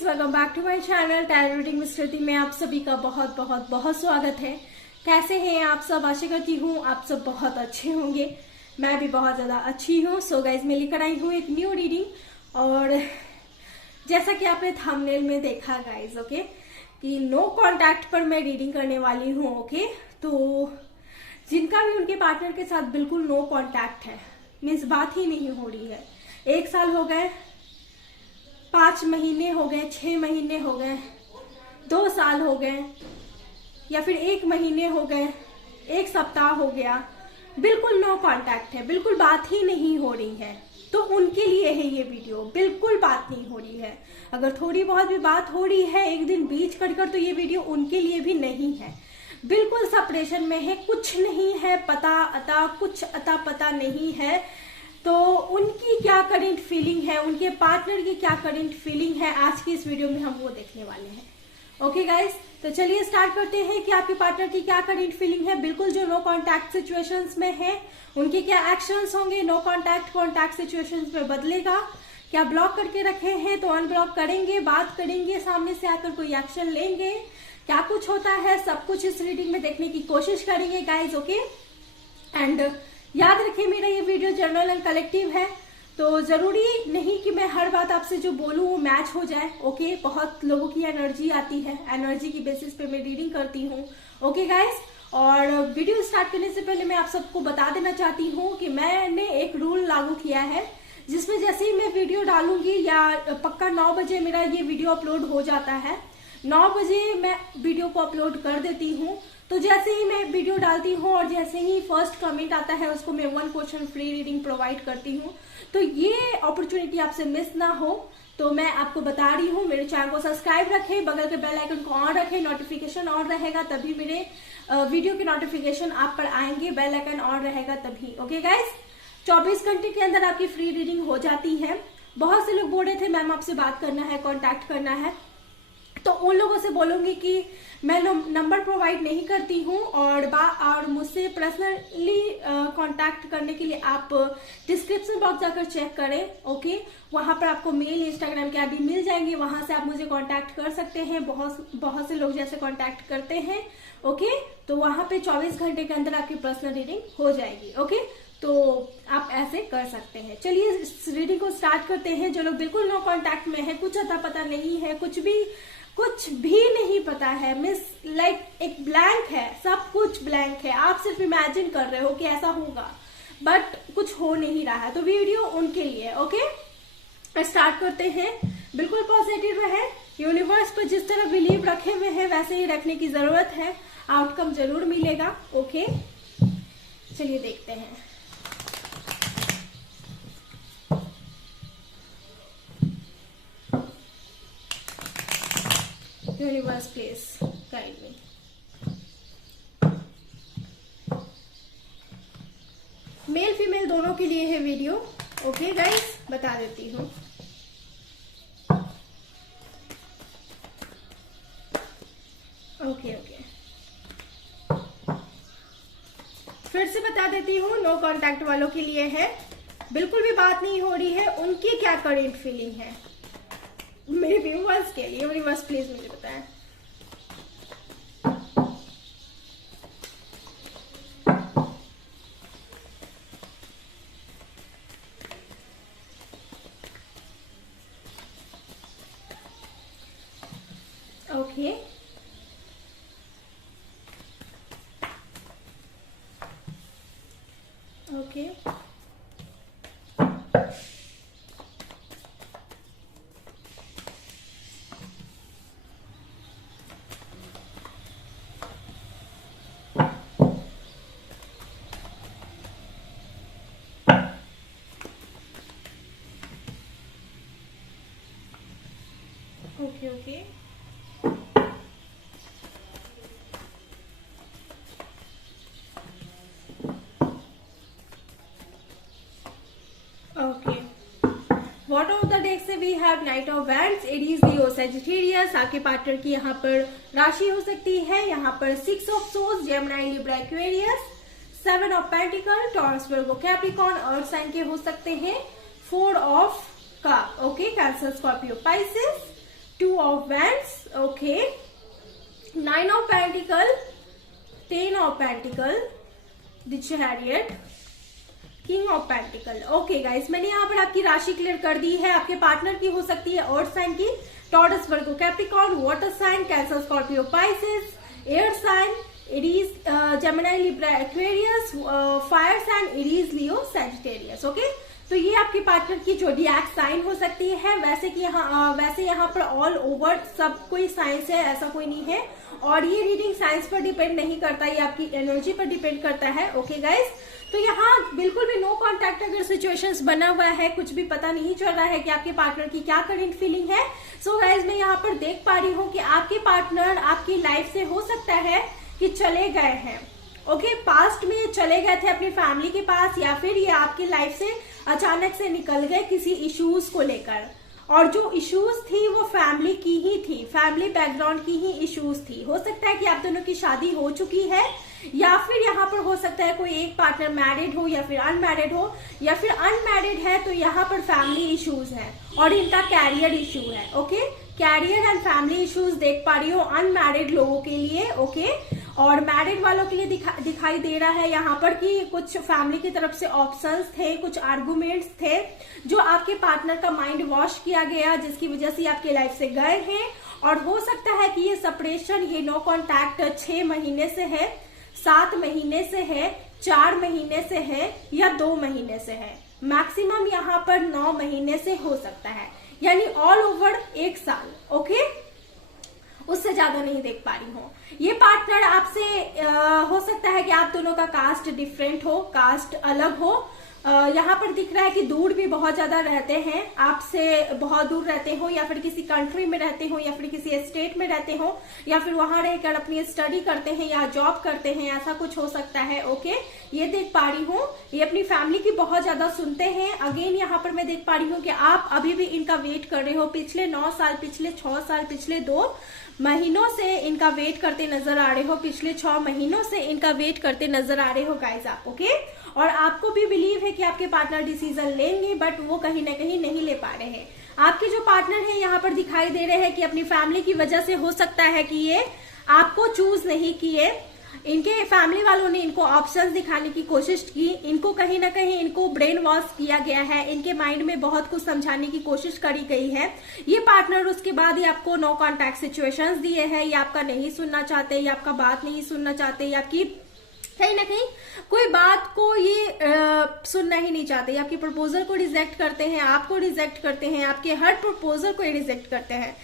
Guys, welcome back to my channel tarot reading with Shruti में आप सभी का बहुत बहुत बहुत स्वागत है। कैसे हैं आप सब? आशा करती हूँ आप सब बहुत अच्छे होंगे। मैं भी बहुत ज्यादा अच्छी हूँ। सो गाइस, मैं लेकर आई हूँ एक न्यू रीडिंग और जैसा कि आपने थंबनेल में देखा गाइस, ओके, कि नो कॉन्टैक्ट पर मैं रीडिंग करने वाली हूँ। ओके, तो जिनका भी उनके पार्टनर के साथ बिल्कुल नो कॉन्टैक्ट है, मीन्स बात ही नहीं हो रही है, 1 साल हो गए, 5 महीने हो गए, 6 महीने हो गए, 2 साल हो गए, या फिर 1 महीने हो गए, 1 सप्ताह हो गया, बिल्कुल नो कांटेक्ट है, बिल्कुल बात ही नहीं हो रही है, तो उनके लिए है ये वीडियो। बिल्कुल बात नहीं हो रही है। अगर थोड़ी बहुत भी बात हो रही है एक दिन बीच कर तो ये वीडियो उनके लिए भी नहीं है। बिल्कुल सेपरेशन में है, कुछ नहीं है पता अता, कुछ अता पता नहीं है। तो उनकी क्या करंट फीलिंग है, उनके पार्टनर की क्या करंट फीलिंग है, आज की इस वीडियो में हम वो देखने वाले हैं। ओके गाइस, तो चलिए स्टार्ट करते हैं कि आपके पार्टनर की क्या करंट फीलिंग है। बिल्कुल जो नो कांटेक्ट सिचुएशंस में है, उनके क्या एक्शंस होंगे। नो कांटेक्ट सिचुएशंस में बदलेगा क्या? ब्लॉक करके रखे हैं तो अनब्लॉक करेंगे, बात करेंगे, सामने से आकर कोई एक्शन लेंगे, क्या कुछ होता है, सब कुछ इस रीडिंग में देखने की कोशिश करेंगे गाइज। ओके, एंड याद रखिए मेरा ये वीडियो जनरल एंड कलेक्टिव है, तो जरूरी नहीं कि मैं हर बात आपसे जो बोलूं वो मैच हो जाए। ओके, बहुत लोगों की एनर्जी आती है, एनर्जी की बेसिस पे मैं रीडिंग करती हूँ। ओके गाइस, और वीडियो स्टार्ट करने से पहले मैं आप सबको बता देना चाहती हूँ कि मैंने एक रूल लागू किया है, जिसमें जैसे ही मैं वीडियो डालूंगी या पक्का 9 बजे मेरा ये वीडियो अपलोड हो जाता है, 9 बजे मैं वीडियो को अपलोड कर देती हूँ। तो जैसे ही मैं वीडियो डालती हूँ और जैसे ही फर्स्ट कमेंट आता है उसको मैं 1 क्वेश्चन फ्री रीडिंग प्रोवाइड करती हूँ। तो ये अपॉर्चुनिटी आपसे मिस ना हो, तो मैं आपको बता रही हूँ, मेरे चैनल को सब्सक्राइब रखें, बगल के बेल आइकन को ऑन रखें, नोटिफिकेशन ऑन रहेगा तभी मेरे वीडियो के नोटिफिकेशन आप पर आएंगे, बेल आइकन ऑन रहेगा तभी। ओके गाइस, 24 घंटे के अंदर आपकी फ्री रीडिंग हो जाती है। बहुत से लोग बोल रहे थे मैम आपसे बात करना है, कॉन्टैक्ट करना है, तो उन लोगों से बोलूंगी कि मैं नंबर प्रोवाइड नहीं करती हूँ और मुझसे पर्सनली कांटेक्ट करने के लिए आप डिस्क्रिप्शन बॉक्स जाकर चेक करें। ओके, वहां पर आपको मेल, इंस्टाग्राम के आईडी मिल जाएंगे, वहां से आप मुझे कांटेक्ट कर सकते हैं। बहुत से लोग जैसे कांटेक्ट करते हैं। ओके, तो वहां पे 24 घंटे के अंदर आपकी पर्सनल रीडिंग हो जाएगी। ओके, तो आप ऐसे कर सकते हैं। चलिए इस रीडिंग को स्टार्ट करते हैं। जो लोग बिल्कुल नो कांटेक्ट में है, कुछ अता पता नहीं है, कुछ भी नहीं पता है, मिस लाइक एक ब्लैंक है, सब कुछ ब्लैंक है, आप सिर्फ इमेजिन कर रहे हो कि ऐसा होगा बट कुछ हो नहीं रहा है, तो वीडियो उनके लिए। ओके, स्टार्ट करते हैं। बिल्कुल पॉजिटिव रहे, यूनिवर्स पर जिस तरह बिलीव रखे हुए हैं वैसे ही रखने की जरूरत है, आउटकम जरूर मिलेगा। ओके, चलिए देखते हैं। Universe please guide me. Male female दोनों के लिए है वीडियो। ओके गाइस, बता देती हूँ। ओके, फिर से बता देती हूँ, नो कांटेक्ट वालों के लिए है, बिल्कुल भी बात नहीं हो रही है, उनकी क्या करंट फीलिंग है मेरे व्यूअर्स के लिए। यूनिवर्स प्लीज मुझे बताएं। Okay, okay, okay, okay, okay. What of the deck से we have knight of wands, Aries, Leo, Sagittarius. आपके पार्टनर की यहाँ पर राशि हो सकती है, यहाँ पर 6 of swords, Gemini, Libra, Aquarius, 7 of pentacle, Taurus, Virgo, Capricorn, earth sign के हो सकते हैं, 4 of cup. Okay, Cancer, Scorpio, Pisces, 2 of wands, okay, 9 of pentacle, 10 of pentacle, the chariot, king of pentacle. Okay guys, मैंने यहाँ पर आपकी राशि clear कर दी है। आपके पार्टनर की हो सकती है अर्थ साइन की, Taurus, Virgo, Capricorn, water sign, Cancer, Scorpio, Pisces, air sign, Aries, Gemini, Libra, Aquarius, fire sign, Aries, Leo, Sagittarius. Okay, तो ये आपके पार्टनर की जोडिएक साइन हो सकती है। वैसे यहाँ पर ऑल ओवर सब कोई साइंस है, ऐसा कोई नहीं है। और ये रीडिंग साइंस पर डिपेंड नहीं करता, ये आपकी एनर्जी पर डिपेंड करता है। ओके गाइस, तो यहाँ बिल्कुल भी नो कॉन्टैक्ट अगर सिचुएशंस बना हुआ है, कुछ भी पता नहीं चल रहा है कि आपके पार्टनर की क्या करंट फीलिंग है। सो गाइस, मैं यहाँ पर देख पा रही हूँ कि आपके पार्टनर आपकी लाइफ से हो सकता है कि चले गए हैं। ओके, पास्ट में ये चले गए थे अपनी फैमिली के पास, या फिर ये आपकी लाइफ से अचानक से निकल गए किसी इश्यूज को लेकर। और जो इश्यूज थी वो फैमिली की ही थी, फैमिली बैकग्राउंड की ही इश्यूज थी। हो सकता है कि आप दोनों की शादी हो चुकी है, या फिर यहाँ पर हो सकता है कोई एक पार्टनर मैरिड हो या फिर अनमैरिड हो, या फिर अनमैरिड है तो यहाँ पर फैमिली इश्यूज है और इनका कैरियर इश्यू है। Okay, career and family issues देख पा रही हो अनमैरिड लोगों के लिए। ओके, और मैरिड वालों के लिए दिखाई दे रहा है यहाँ पर कि कुछ फैमिली की तरफ से ऑप्शंस थे, कुछ आर्गुमेंट्स थे जो आपके पार्टनर का माइंड वॉश किया गया, जिसकी वजह से आपकी लाइफ से गए हैं। और हो सकता है कि ये सेपरेशन, ये नो कॉन्टैक्ट 6 महीने से है, 7 महीने से है, 4 महीने से है, या 2 महीने से है। मैक्सिमम यहाँ पर 9 महीने से हो सकता है, यानी ऑल ओवर 1 साल। ओके, उससे ज्यादा नहीं देख पा रही हूँ। ये पार्टनर आपसे हो सकता है कि आप दोनों का कास्ट डिफरेंट हो, कास्ट अलग हो। यहाँ पर दिख रहा है कि दूर भी बहुत ज्यादा रहते हैं, आपसे बहुत दूर रहते हो, या फिर किसी कंट्री में रहते हो, या फिर किसी स्टेट में रहते हो, या फिर वहां रहकर अपनी स्टडी करते हैं या जॉब करते हैं, ऐसा कुछ हो सकता है। ओके, ये देख पा रही हूँ। ये अपनी फैमिली की बहुत ज्यादा सुनते हैं। अगेन यहाँ पर मैं देख पा रही हूँ कि आप अभी भी इनका वेट कर रहे हो। पिछले 9 साल, पिछले 6 साल, पिछले 2 महीनों से इनका वेट करते नजर आ रहे हो, पिछले 6 महीनों से इनका वेट करते नजर आ रहे हो गाइस आप। ओके, और आपको भी बिलीव है कि आपके पार्टनर डिसीजन लेंगे, बट वो कहीं ना कहीं नहीं ले पा रहे हैं। आपके जो पार्टनर हैं यहाँ पर दिखाई दे रहे हैं कि अपनी फैमिली की वजह से हो सकता है कि ये आपको चूज नहीं किए, इनके फैमिली वालों ने इनको ऑप्शंस दिखाने की कोशिश की, इनको कहीं ना कहीं इनको ब्रेन वॉश किया गया है, इनके माइंड में बहुत कुछ समझाने की कोशिश करी गई है। ये पार्टनर उसके बाद ही आपको नो कॉन्टैक्ट सिचुएशंस दिए हैं, ये आपका नहीं सुनना चाहते, ये आपका बात नहीं सुनना चाहते, या आपकी कहीं ना कहीं कोई बात को ये सुनना ही नहीं चाहते, आपके प्रपोजल को रिजेक्ट करते हैं, आपको रिजेक्ट करते हैं, आपके हर प्रपोजल को रिजेक्ट करते हैं।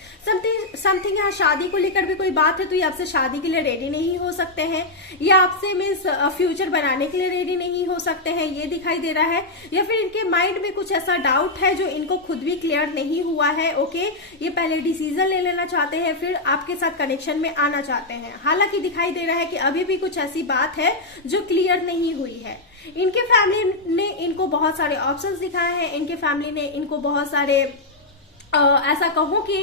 समथिंग यहाँ शादी को लेकर भी कोई बात है तो ये आपसे शादी के लिए रेडी नहीं हो सकते हैं, या आपसे मीन्स फ्यूचर बनाने के लिए रेडी नहीं हो सकते हैं, ये दिखाई दे रहा है। या फिर इनके माइंड में कुछ ऐसा डाउट है जो इनको खुद भी क्लियर नहीं हुआ है। ओके, ये पहले डिसीजन ले लेना चाहते हैं, फिर आपके साथ कनेक्शन में आना चाहते हैं। हालांकि दिखाई दे रहा है कि अभी भी कुछ ऐसी बात है जो क्लियर नहीं हुई है। इनके फैमिली ने इनको बहुत सारे ऑप्शंस दिखाए हैं, इनके फैमिली ने इनको बहुत सारे ऐसा कहूं कि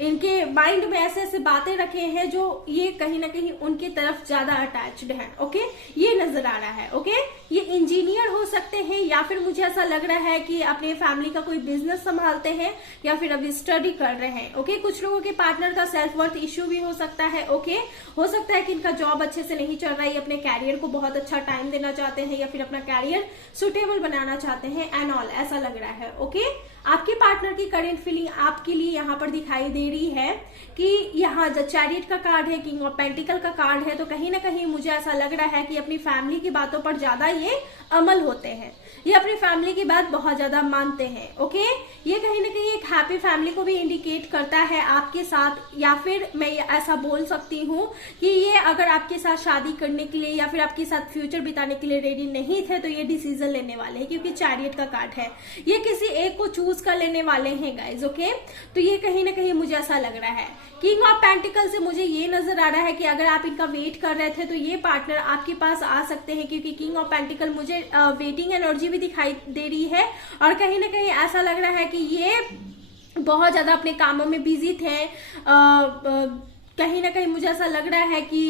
इनके माइंड में ऐसे ऐसे बातें रखे हैं जो ये कहीं ना कहीं उनकी तरफ ज्यादा अटैच्ड है। ओके, ये नजर आ रहा है। ओके, ये इंजीनियर हो सकते हैं, या फिर मुझे ऐसा लग रहा है कि अपने फैमिली का कोई बिजनेस संभालते हैं, या फिर अभी स्टडी कर रहे हैं। ओके, कुछ लोगों के पार्टनर का सेल्फ वर्थ इश्यू भी हो सकता है। ओके, हो सकता है कि इनका जॉब अच्छे से नहीं चल रहा है, अपने कैरियर को बहुत अच्छा टाइम देना चाहते हैं, या फिर अपना कैरियर सुटेबल बनाना चाहते हैं एंड ऑल, ऐसा लग रहा है। ओके, आपके पार्टनर की करंट फीलिंग आपके लिए यहाँ पर दिखाई दे रही है कि यहाँ द चैरियट का कार्ड है, किंग ऑफ पेंटिकल का कार्ड है, तो कहीं ना कहीं मुझे ऐसा लग रहा है कि अपनी फैमिली की बातों पर ज्यादा ये अमल होते हैं, ये अपनी फैमिली की बात बहुत ज्यादा मानते हैं। ओके, ये कहीं ना कहीं एक हैप्पी फैमिली को भी इंडिकेट करता है आपके साथ, या फिर मैं ऐसा बोल सकती हूँ कि ये अगर आपके साथ शादी करने के लिए या फिर आपके साथ फ्यूचर बिताने के लिए रेडी नहीं थे तो ये डिसीजन लेने वाले हैं, क्योंकि चैरियट का कार्ड है, ये किसी एक को चूज कर लेने वाले हैं गाइज। ओके, तो ये कहीं ना कहीं मुझे ऐसा लग रहा है। किंग ऑफ पेंटिकल से मुझे ये नजर आ रहा है कि अगर आप इनका वेट कर रहे थे तो ये पार्टनर आपके पास आ सकते हैं, क्योंकि किंग ऑफ पेंटिकल मुझे वेटिंग एनर्जी भी दिखाई दे रही है, और कहीं ना कहीं ऐसा लग रहा है कि ये बहुत ज्यादा अपने कामों में बिजी थे, कहीं ना कहीं मुझे ऐसा लग रहा है कि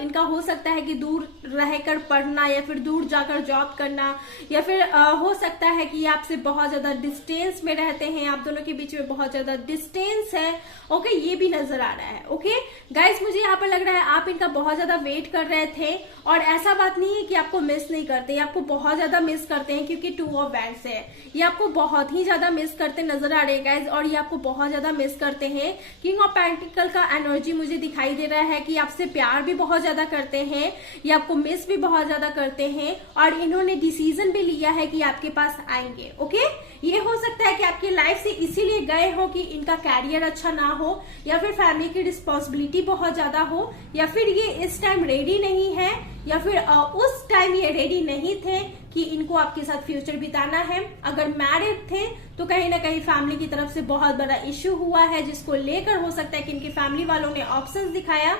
इनका हो सकता है कि दूर रहकर पढ़ना या फिर दूर जाकर जॉब करना, या फिर हो सकता है कि आपसे बहुत ज्यादा डिस्टेंस में रहते हैं, आप दोनों के बीच में बहुत ज्यादा डिस्टेंस है। ओके, ये भी नजर आ रहा है। ओके गाइस, मुझे यहाँ पर लग रहा है आप इनका बहुत ज्यादा वेट कर रहे थे, और ऐसा बात नहीं है कि आपको मिस नहीं करते, ये आपको बहुत ज्यादा मिस करते हैं, क्योंकि 2 ऑफ वैंड्स है, ये आपको बहुत ही ज्यादा मिस करते नजर आ रहे हैं गाइस, और ये आपको बहुत ज्यादा मिस करते हैं। किंग ऑफ पेंटिकल का एनर्जी मुझे दिखाई दे रहा है कि आपसे प्यार भी बहुत ज्यादा करते हैं, ये आपको मिस भी बहुत ज्यादा करते हैं, और इन्होंने डिसीजन भी लिया है कि आपके पास आएंगे। ओके, ये हो सकता है कि आपकी लाइफ से इसीलिए गए हो कि इनका कैरियर अच्छा ना हो, या फिर फैमिली की रिस्पॉन्सिबिलिटी बहुत ज्यादा हो, या फिर ये इस टाइम रेडी नहीं है, या फिर उस टाइम ये रेडी नहीं थे कि इनको आपके साथ फ्यूचर बिताना है। अगर मैरिड थे तो कहीं ना कहीं फैमिली की तरफ से बहुत बड़ा इश्यू हुआ है, जिसको लेकर हो सकता है कि इनकी फैमिली वालों ने ऑप्शंस दिखाया,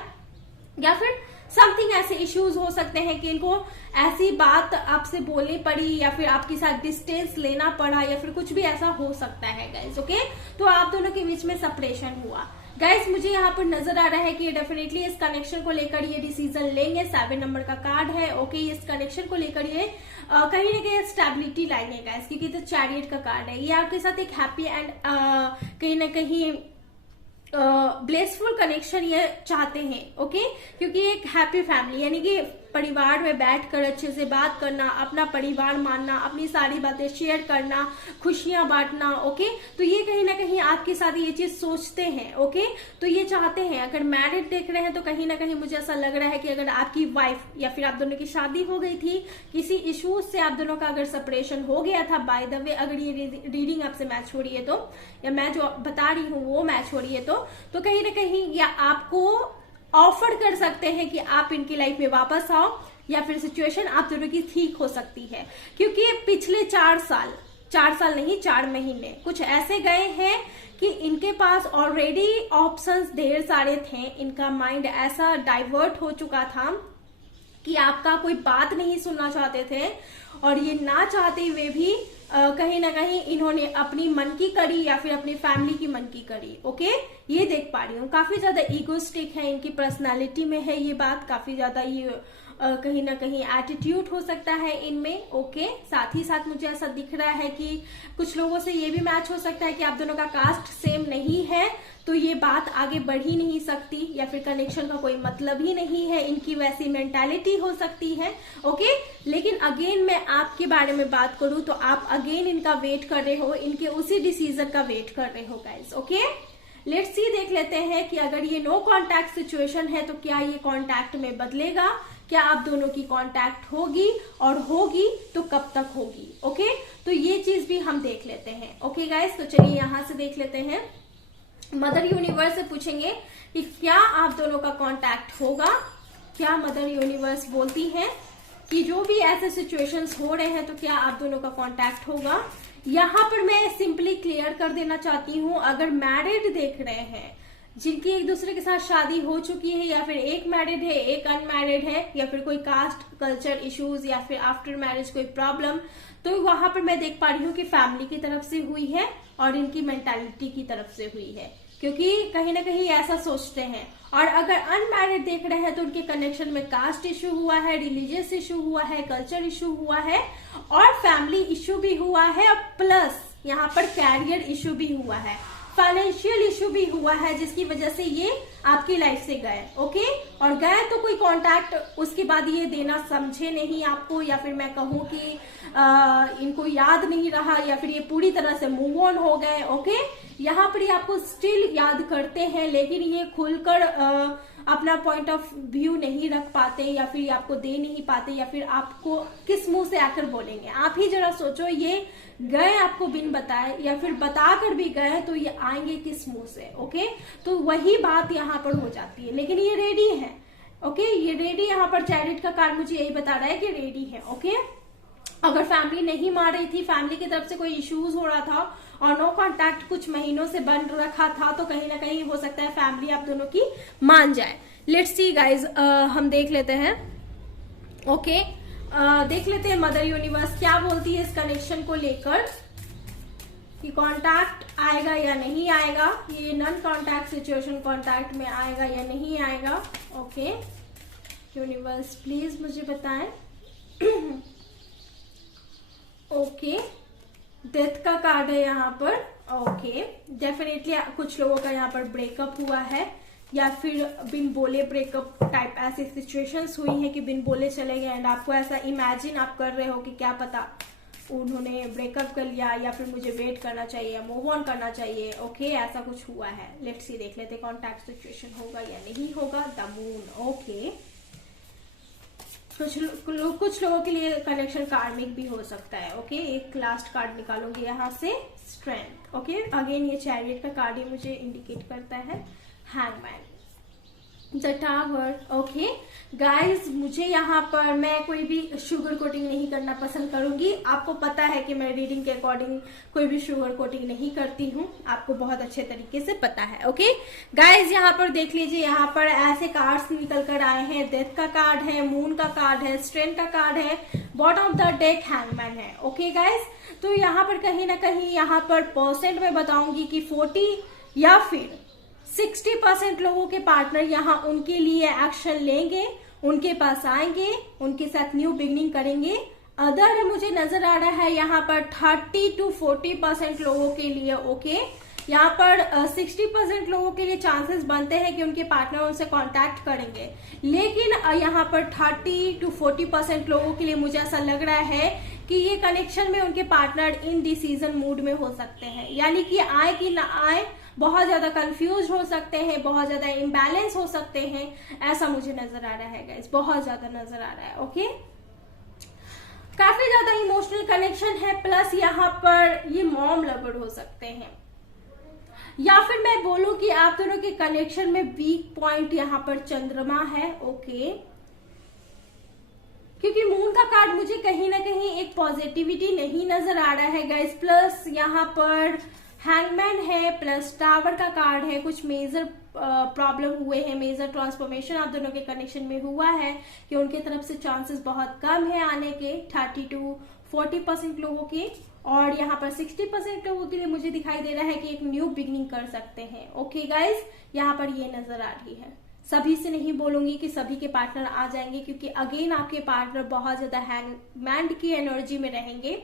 या फिर समथिंग ऐसे इश्यूज हो सकते हैं कि इनको ऐसी बात आपसे बोलनी पड़ी, या फिर आपके साथ डिस्टेंस लेना पड़ा, या फिर कुछ भी ऐसा हो सकता है गाइस। ओके, तो आप दोनों के बीच में सेपरेशन हुआ गाइस। मुझे यहाँ पर नजर आ रहा है कि डेफिनेटली इस कनेक्शन को लेकर ये डिसीजन लेंगे। 7 नंबर का कार्ड है। ओके, इस कनेक्शन को लेकर ये कहीं ना कहीं स्टेबिलिटी लाएंगे गाइस, क्योंकि तो चैरियट का कार्ड है। ये आपके साथ एक हैप्पी एंड कहीं ना कहीं ब्लेसफुल कनेक्शन ये चाहते हैं। ओके, क्योंकि एक हैप्पी फैमिली, यानी कि परिवार में बैठकर अच्छे से बात करना, अपना परिवार मानना, अपनी सारी बातें शेयर करना, खुशियां बांटना। ओके, तो ये कहीं ना कहीं आपके साथ ये चीज सोचते हैं। ओके, तो ये चाहते हैं। अगर मैरिड देख रहे हैं तो कहीं ना कहीं मुझे ऐसा लग रहा है कि अगर आपकी वाइफ या फिर आप दोनों की शादी हो गई थी, किसी इश्यूज से आप दोनों का अगर सेपरेशन हो गया था, बाय द वे अगर ये रीडिंग आपसे मैच हो रही है तो, या मैं जो बता रही हूँ वो मैच हो रही है तो कहीं ना कहीं या आपको ऑफर कर सकते हैं कि आप इनकी लाइफ में वापस आओ, या फिर सिचुएशन आप दोनों की ठीक हो सकती है। क्योंकि पिछले 4 साल नहीं 4 महीने कुछ ऐसे गए हैं कि इनके पास ऑलरेडी ऑप्शंस ढेर सारे थे, इनका माइंड ऐसा डाइवर्ट हो चुका था कि आपका कोई बात नहीं सुनना चाहते थे, और ये ना चाहते हुए भी कहीं ना कहीं इन्होंने अपनी मन की करी या फिर अपनी फैमिली की मन की करी। ओके, ये देख पा रही हूँ काफी ज्यादा ईगोस्टिक है, इनकी पर्सनालिटी में है ये बात, काफी ज्यादा ये कहीं ना कहीं एटीट्यूड हो सकता है इनमें। ओके, साथ ही साथ मुझे ऐसा दिख रहा है कि कुछ लोगों से ये भी मैच हो सकता है कि आप दोनों का कास्ट सेम नहीं है, तो ये बात आगे बढ़ ही नहीं सकती, या फिर कनेक्शन का कोई मतलब ही नहीं है, इनकी वैसी मेंटालिटी हो सकती है। ओके, लेकिन अगेन मैं आपके बारे में बात करूं तो आप अगेन इनका वेट कर रहे हो, इनके उसी डिसीजन का वेट कर रहे हो गाइस। ओके, लेट्स सी, देख लेते हैं कि अगर ये नो कॉन्टैक्ट सिचुएशन है तो क्या ये कॉन्टैक्ट में बदलेगा, क्या आप दोनों की कॉन्टैक्ट होगी, और होगी तो कब तक होगी। ओके, तो ये चीज भी हम देख लेते हैं। ओके गाइस, तो चलिए यहां से देख लेते हैं। मदर यूनिवर्स से पूछेंगे कि क्या आप दोनों का कांटेक्ट होगा। क्या मदर यूनिवर्स बोलती है कि जो भी ऐसे सिचुएशंस हो रहे हैं तो क्या आप दोनों का कांटेक्ट होगा। यहाँ पर मैं सिंपली क्लियर कर देना चाहती हूँ, अगर मैरिड देख रहे हैं, जिनकी एक दूसरे के साथ शादी हो चुकी है, या फिर एक मैरिड है एक अनमैरिड है, या फिर कोई कास्ट कल्चर इश्यूज, या फिर आफ्टर मैरिज कोई प्रॉब्लम, तो वहां पर मैं देख पा रही हूँ कि फैमिली की तरफ से हुई है और इनकी मेंटालिटी की तरफ से हुई है, क्योंकि कहीं ना कहीं ऐसा सोचते हैं। और अगर अनमैरिड देख रहे हैं तो उनके कनेक्शन में कास्ट इश्यू हुआ है, रिलीजियस इश्यू हुआ है, कल्चर इश्यू हुआ है, और फैमिली इश्यू भी हुआ है, और प्लस यहाँ पर कैरियर इश्यू भी हुआ है, फाइनेंशियल इश्यू भी हुआ है, जिसकी वजह से ये आपकी लाइफ से गए। ओके, और गए तो कोई कांटेक्ट उसके बाद ये देना समझे नहीं आपको, या फिर मैं कहूँ कि इनको याद नहीं रहा, या फिर ये पूरी तरह से मूव ऑन हो गए। ओके, यहाँ पर ये आपको स्टिल याद करते हैं, लेकिन ये खुलकर अपना पॉइंट ऑफ व्यू नहीं रख पाते, या फिर आपको दे नहीं पाते, या फिर आपको किस मुंह से आकर बोलेंगे। आप ही जरा सोचो, ये गए आपको बिन बताए, या फिर बताकर भी गए तो ये आएंगे किस मुंह से। ओके, तो वही बात यहाँ पर हो जाती है, लेकिन ये रेडी है। ओके, ये रेडी, यहाँ पर चैरिट का कार्ड मुझे यही बता रहा है कि रेडी है। ओके, अगर फैमिली नहीं मान रही थी, फैमिली की तरफ से कोई इश्यूज हो रहा था और नो कांटेक्ट कुछ महीनों से बन रखा था, तो कहीं ना कहीं हो सकता है फैमिली आप दोनों की मान जाए। लेट्स सी गाइज, हम देख लेते हैं। ओके, देख लेते हैं मदर यूनिवर्स क्या बोलती है इस कनेक्शन को लेकर। कि कांटेक्ट आएगा या नहीं आएगा, ये नॉन कांटेक्ट सिचुएशन कांटेक्ट में आएगा या नहीं आएगा। ओके यूनिवर्स प्लीज मुझे बताएं। ओके डेथ का कार्ड है यहाँ पर। ओके डेफिनेटली कुछ लोगों का यहाँ पर ब्रेकअप हुआ है या फिर बिन बोले ब्रेकअप टाइप ऐसी सिचुएशंस हुई है कि बिन बोले चले गए एंड आपको ऐसा इमेजिन आप कर रहे हो कि क्या पता उन्होंने ब्रेकअप कर लिया या फिर मुझे वेट करना चाहिए या मूव ऑन करना चाहिए। ओके ऐसा कुछ हुआ है। लेट्स सी देख लेते कॉन्टैक्ट सिचुएशन होगा या नहीं होगा। The moon. ओके कुछ लोगों के लिए कनेक्शन कार्मिक भी हो सकता है। ओके एक लास्ट कार्ड निकालूंगी यहाँ से स्ट्रेंथ। ओके अगेन ये चैरियट का कार्ड ही मुझे इंडिकेट करता है। Hangman, the tower. Okay guys मुझे यहाँ पर मैं कोई भी शुगर कोटिंग नहीं करना पसंद करूंगी। आपको पता है कि मैं रीडिंग के अकॉर्डिंग कोई भी शुगर कोटिंग नहीं करती हूँ, आपको बहुत अच्छे तरीके से पता है। ओके गाइज यहाँ पर देख लीजिए, यहाँ पर ऐसे कार्ड्स निकल कर आए हैं। डेथ का कार्ड है, मून का कार्ड है, स्ट्रेंथ का कार्ड है, bottom of the deck hangman है। ओके गाइज तो यहाँ पर कहीं ना कहीं यहाँ पर परसेंट में बताऊंगी कि 40 या फिर 60% लोगों के पार्टनर यहाँ उनके लिए एक्शन लेंगे, उनके पास आएंगे, उनके साथ न्यू बिगनिंग करेंगे। अदर मुझे नजर आ रहा है यहाँ पर 30 to 40% लोगों के लिए। ओके यहाँ पर 60% लोगों के लिए चांसेस बनते हैं कि उनके पार्टनर उनसे कांटेक्ट करेंगे, लेकिन यहाँ पर 30 to 40% लोगों के लिए मुझे ऐसा लग रहा है कि ये कनेक्शन में उनके पार्टनर इनडिसीजन मूड में हो सकते हैं, यानी कि आए कि ना आए, बहुत ज्यादा कंफ्यूज हो सकते हैं, बहुत ज्यादा इम्बैलेंस हो सकते हैं, ऐसा मुझे नजर आ रहा है गाइस, बहुत ज्यादा नजर आ रहा है। ओके काफी ज्यादा इमोशनल कनेक्शन है, प्लस यहाँ पर ये मॉम लवर हो सकते हैं, या फिर मैं बोलूं कि आप दोनों के कनेक्शन में वीक पॉइंट यहाँ पर चंद्रमा है। ओके क्योंकि मून का कार्ड मुझे कहीं ना कहीं एक पॉजिटिविटी नहीं नजर आ रहा है गाइस, प्लस यहाँ पर हैंगमैन है, प्लस टावर का कार्ड है। कुछ मेजर प्रॉब्लम हुए हैं, मेजर ट्रांसफॉर्मेशन आप दोनों के कनेक्शन में हुआ है कि उनके तरफ से चांसेस बहुत कम है आने के, 30 to 40% लोगों के, और यहाँ पर 60% लोगों के लिए मुझे दिखाई दे रहा है कि एक न्यू बिगनिंग कर सकते हैं। ओके गाइज यहाँ पर ये नजर आ रही है। सभी से नहीं बोलूंगी कि सभी के पार्टनर आ जाएंगे, क्योंकि अगेन आपके पार्टनर बहुत ज्यादा हैंगमैन की एनर्जी में रहेंगे।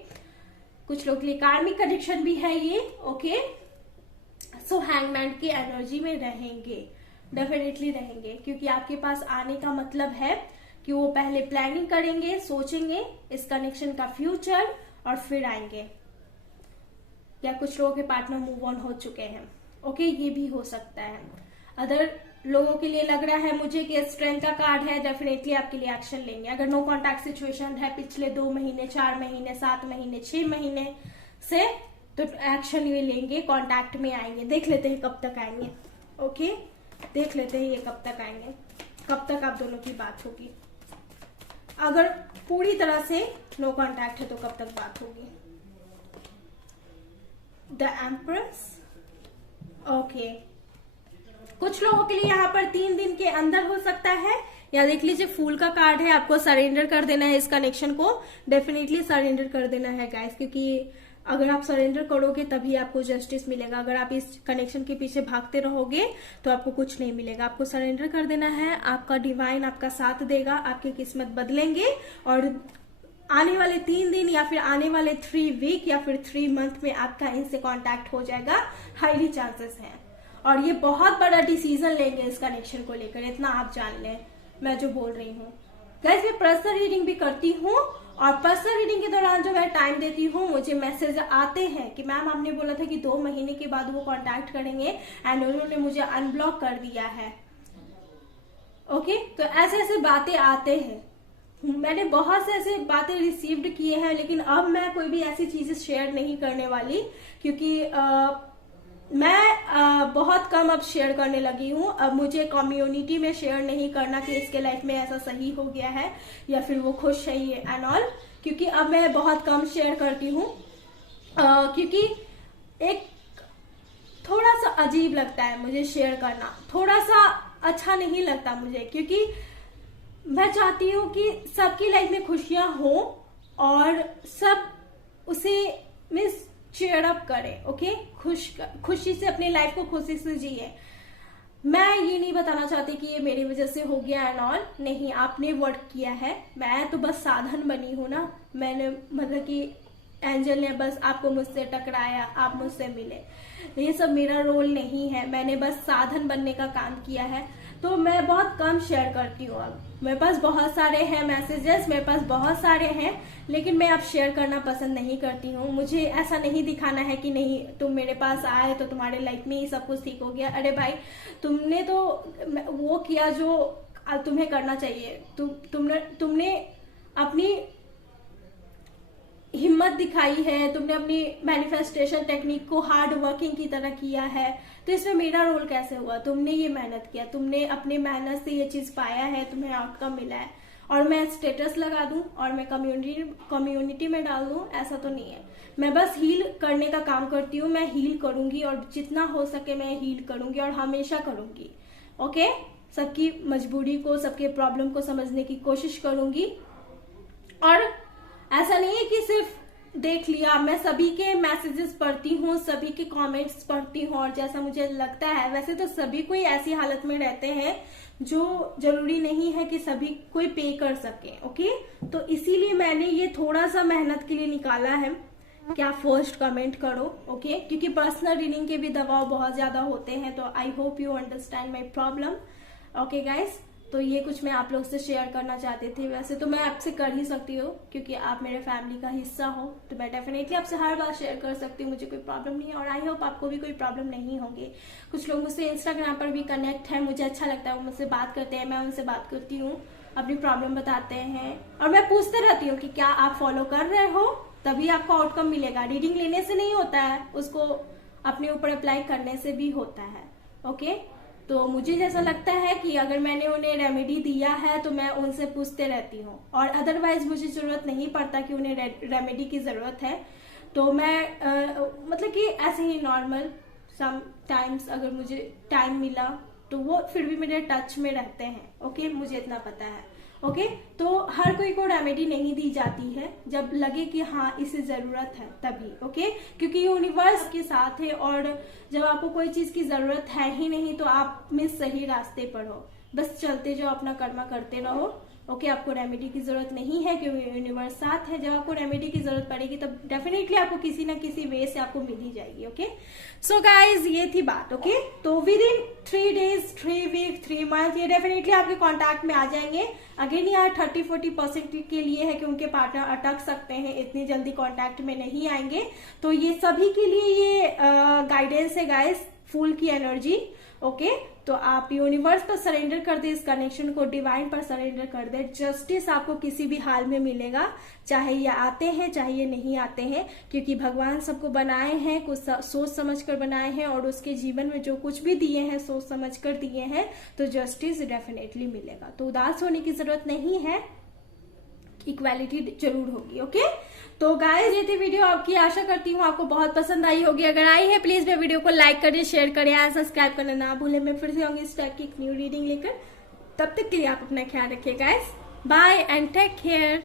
कुछ लोग के लिए कार्मिक कनेक्शन भी है ये। ओके सो हैंगमैन की एनर्जी में रहेंगे, डेफिनेटली रहेंगे, क्योंकि आपके पास आने का मतलब है कि वो पहले प्लानिंग करेंगे, सोचेंगे इस कनेक्शन का फ्यूचर और फिर आएंगे, या कुछ लोगों के पार्टनर मूव ऑन हो चुके हैं। ओके ये भी हो सकता है। अदर लोगों के लिए लग रहा है मुझे कि स्ट्रेंथ का कार्ड है, डेफिनेटली आपके लिए एक्शन लेंगे। अगर नो कॉन्टैक्ट सिचुएशन है पिछले 2 महीने, 4 महीने, 7 महीने, 6 महीने से, तो एक्शन ये लेंगे, कांटेक्ट में आएंगे। देख लेते हैं कब तक आएंगे। ओके देख लेते हैं ये कब तक आएंगे, कब तक आप दोनों की बात होगी। अगर पूरी तरह से नो कांटेक्ट है तो कब तक बात होगी। The empress. ओके कुछ लोगों के लिए यहाँ पर 3 दिन के अंदर हो सकता है, या देख लीजिए फूल का कार्ड है, आपको सरेंडर कर देना है इस कनेक्शन को, डेफिनेटली सरेंडर कर देना है गाइस, क्योंकि अगर आप सरेंडर करोगे तभी आपको जस्टिस मिलेगा। अगर आप इस कनेक्शन के पीछे भागते रहोगे तो आपको कुछ नहीं मिलेगा। आपको सरेंडर कर देना है, आपका डिवाइन आपका साथ देगा, आपकी किस्मत बदलेंगे, और आने वाले 3 दिन या फिर आने वाले 3 वीक या फिर 3 मंथ में आपका इनसे कांटेक्ट हो जाएगा, हाईली चांसेस हैं। और ये बहुत बड़ा डिसीजन लेंगे इस कनेक्शन को लेकर, इतना आप जान लें मैं जो बोल रही हूँ। गाइस मैं पर्सनल रीडिंग भी करती हूँ, और पर्सनल रीडिंग के दौरान जो मैं टाइम देती हूँ मुझे मैसेज आते हैं कि मैम आपने बोला था कि 2 महीने के बाद वो कांटेक्ट करेंगे एंड उन्होंने मुझे अनब्लॉक कर दिया है। ओके तो ऐसे ऐसे बातें आते हैं, मैंने बहुत से ऐसे बातें रिसीव्ड किए हैं, लेकिन अब मैं कोई भी ऐसी चीजें शेयर नहीं करने वाली, क्योंकि मैं बहुत कम अब शेयर करने लगी हूँ। अब मुझे कम्युनिटी में शेयर नहीं करना कि इसके लाइफ में ऐसा सही हो गया है या फिर वो खुश है ये एंड ऑल, क्योंकि अब मैं बहुत कम शेयर करती हूँ, क्योंकि एक थोड़ा सा अजीब लगता है मुझे शेयर करना, थोड़ा सा अच्छा नहीं लगता मुझे, क्योंकि मैं चाहती हूँ कि सबकी लाइफ में खुशियां हो और सब उसे मिस चीयर अप करें, ओके। खुशी से अपनी लाइफ को खुशी से जिए। मैं ये नहीं बताना चाहती कि ये मेरी वजह से हो गया एंड ऑल, नहीं, आपने वर्क किया है, मैं तो बस साधन बनी हूं ना। मैंने मतलब कि एंजल ने बस आपको मुझसे टकराया, आप मुझसे मिले, ये सब मेरा रोल नहीं है, मैंने बस साधन बनने का काम किया है। तो मैं बहुत कम शेयर करती हूँ। अब मेरे पास बहुत सारे हैं मैसेजेस, मेरे पास बहुत सारे हैं, लेकिन मैं अब शेयर करना पसंद नहीं करती हूँ। मुझे ऐसा नहीं दिखाना है कि नहीं तुम मेरे पास आए तो तुम्हारे लाइफ में ही सब कुछ ठीक हो गया। अरे भाई, तुमने तो वो किया जो तुम्हें करना चाहिए। तुमने अपनी हिम्मत दिखाई है, तुमने अपनी मैनिफेस्टेशन टेक्निक को हार्ड वर्किंग की तरह किया है, तो इसमें मेरा रोल कैसे हुआ? तुमने ये मेहनत किया, तुमने अपने मेहनत से ये चीज पाया है, तुम्हें आउटकम मिला है, और मैं स्टेटस लगा दूं और मैं कम्युनिटी में डाल दूं, ऐसा तो नहीं है। मैं बस हील करने का काम करती हूँ। मैं हील करूंगी और जितना हो सके मैं हील करूंगी और हमेशा करूंगी, ओके। सबकी मजबूरी को, सबके प्रॉब्लम को समझने की कोशिश करूंगी। और ऐसा नहीं है कि सिर्फ देख लिया, मैं सभी के मैसेजेस पढ़ती हूँ, सभी के कमेंट्स पढ़ती हूँ, और जैसा मुझे लगता है, वैसे तो सभी कोई ऐसी हालत में रहते हैं जो जरूरी नहीं है कि सभी कोई पे कर सके, ओके। तो इसीलिए मैंने ये थोड़ा सा मेहनत के लिए निकाला है कि आप फर्स्ट कमेंट करो, ओके, क्योंकि पर्सनल रीडिंग के भी दबाव बहुत ज्यादा होते हैं। तो I hope you understand my problem, okay guys. तो ये कुछ मैं आप लोग से शेयर करना चाहती थी। वैसे तो मैं आपसे कर ही सकती हूँ क्योंकि आप मेरे फैमिली का हिस्सा हो, तो मैं डेफिनेटली आपसे हर बात शेयर कर सकती हूँ, मुझे कोई प्रॉब्लम नहीं है। और आई होप आपको भी कोई प्रॉब्लम नहीं होंगे। कुछ लोग मुझसे इंस्टाग्राम पर भी कनेक्ट है, मुझे अच्छा लगता है, वो मुझसे बात करते हैं, मैं उनसे बात करती हूँ, अपनी प्रॉब्लम बताते हैं, और मैं पूछते रहती हूँ कि क्या आप फॉलो कर रहे हो, तभी आपको आउटकम मिलेगा। रीडिंग लेने से नहीं होता है, उसको अपने ऊपर अप्लाई करने से भी होता है, ओके। तो मुझे जैसा लगता है कि अगर मैंने उन्हें रेमेडी दिया है तो मैं उनसे पूछते रहती हूँ, और अदरवाइज मुझे जरूरत नहीं पड़ता कि उन्हें रेमेडी की जरूरत है। तो मैं मतलब कि ऐसे ही नॉर्मल सम टाइम्स अगर मुझे टाइम मिला तो वो फिर भी मेरे टच में रहते हैं, ओके, मुझे इतना पता है, ओके। तो हर कोई को रेमेडी नहीं दी जाती है, जब लगे कि हाँ इसे जरूरत है तभी, ओके, क्योंकि यूनिवर्स के साथ है। और जब आपको कोई चीज की जरूरत है ही नहीं तो आप में सही रास्ते पर हो, बस चलते जाओ, अपना कर्मा करते रहो, ओके। आपको रेमेडी की जरूरत नहीं है क्योंकि यूनिवर्स साथ है। जब आपको रेमेडी की जरूरत पड़ेगी तब डेफिनेटली आपको किसी ना किसी वे से आपको मिल ही जाएगी, ओके। सो गाइज, ये थी बात, ओके। तो with in 3 days, 3 weeks, 3 months ये डेफिनेटली आपके कॉन्टैक्ट में आ जाएंगे। अगेन यहाँ 30-40% के लिए है कि उनके पार्टनर अटक सकते हैं, इतनी जल्दी कॉन्टैक्ट में नहीं आएंगे। तो ये सभी के लिए ये गाइडेंस है गाइज, फूल की एनर्जी, ओके। तो आप यूनिवर्स पर सरेंडर कर दे, इस कनेक्शन को डिवाइन पर सरेंडर कर दे। जस्टिस आपको किसी भी हाल में मिलेगा, चाहे ये आते हैं चाहे ये नहीं आते हैं, क्योंकि भगवान सबको बनाए हैं, कुछ सोच समझ कर बनाए हैं, और उसके जीवन में जो कुछ भी दिए हैं सोच समझ कर दिए हैं, तो जस्टिस डेफिनेटली मिलेगा। तो उदास होने की जरूरत नहीं है, इक्वालिटी जरूर होगी, ओके। तो गाइस, ये थी वीडियो आपकी, आशा करती हूँ आपको बहुत पसंद आई होगी। अगर आई है प्लीज मेरे वीडियो को लाइक करिए, शेयर करिए एंड सब्सक्राइब करना ना भूलें। मैं फिर से आऊंगी इस टाइप की एक न्यू रीडिंग लेकर। तब तक के लिए आप अपना ख्याल रखिए guys, bye and take care.